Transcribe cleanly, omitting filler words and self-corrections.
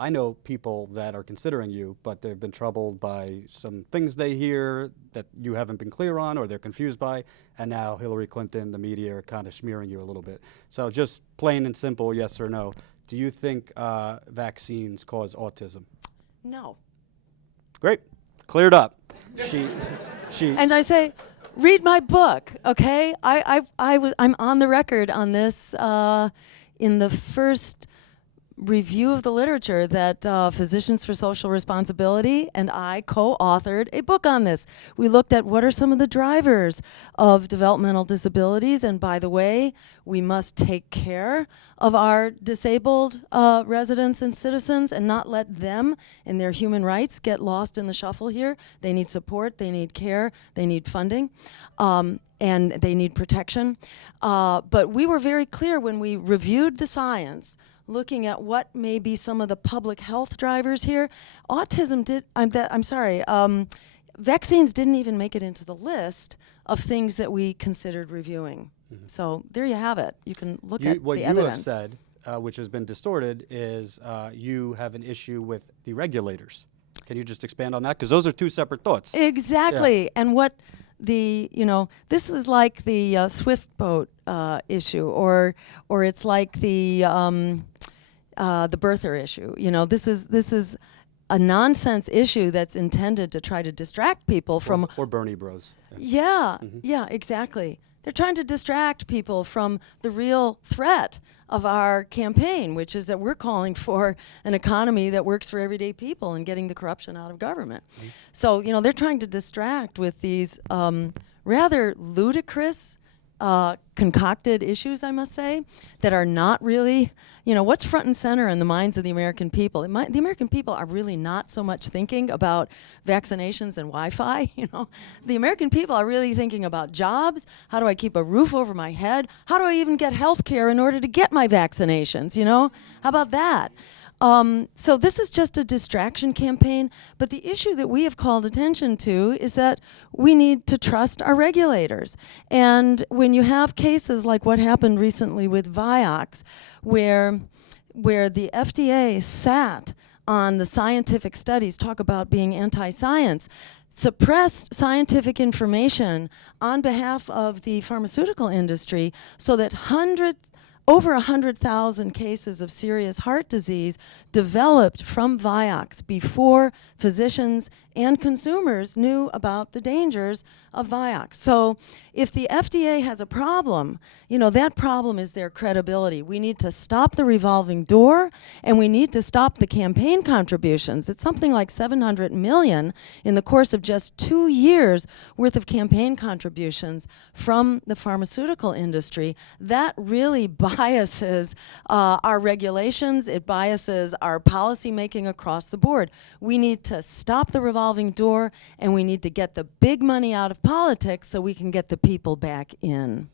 I know people that are considering you, but they've been troubled by some things they hear that you haven't been clear on or they're confused by, and now Hillary Clinton, the media are kind of smearing you a little bit. So just plain and simple, yes or no. Do you think vaccines cause autism? No. Great. Cleared up. And I say, read my book, okay? I'm on the record on this in the first review of the literature that Physicians for Social Responsibility and I co-authored a book on this. We looked at what are some of the drivers of developmental disabilities, and by the way, we must take care of our disabled residents and citizens and not let them and their human rights get lost in the shuffle here. They need support, they need care, they need funding. And they need protection. But we were very clear when we reviewed the science, looking at what may be some of the public health drivers here. Autism vaccines didn't even make it into the list of things that we considered reviewing. Mm-hmm. So there you have it. You can look at the evidence. What you have said, which has been distorted, is you have an issue with the regulators. Can you just expand on that? Because those are two separate thoughts. Exactly. Yeah. And what this is like the Swift boat issue, or it's like the birther issue. This is a nonsense issue that's intended to try to distract people from or Bernie Bros. Yeah, exactly. They're trying to distract people from the real threat of our campaign, which is that we're calling for an economy that works for everyday people and getting the corruption out of government. Mm-hmm. So, they're trying to distract with these rather ludicrous, concocted issues, I must say, that are not really, what's front and center in the minds of the American people. The American people are really not so much thinking about vaccinations and Wi-Fi, The American people are really thinking about jobs. How do I keep a roof over my head? How do I even get health care in order to get my vaccinations, How about that? So this is just a distraction campaign, but the issue that we have called attention to is that we need to trust our regulators. And when you have cases like what happened recently with Vioxx, where the FDA sat on the scientific studies, talk about being anti-science, suppressed scientific information on behalf of the pharmaceutical industry so that over 100,000 cases of serious heart disease developed from Vioxx before physicians and consumers knew about the dangers of Vioxx. So if the FDA has a problem, that problem is their credibility. We need to stop the revolving door, and we need to stop the campaign contributions. It's something like $700 million in the course of just 2 years worth of campaign contributions from the pharmaceutical industry. That really biases our regulations. It biases our policy making across the board. We need to stop the revolving door, and we need to get the big money out of politics so we can get the people back in.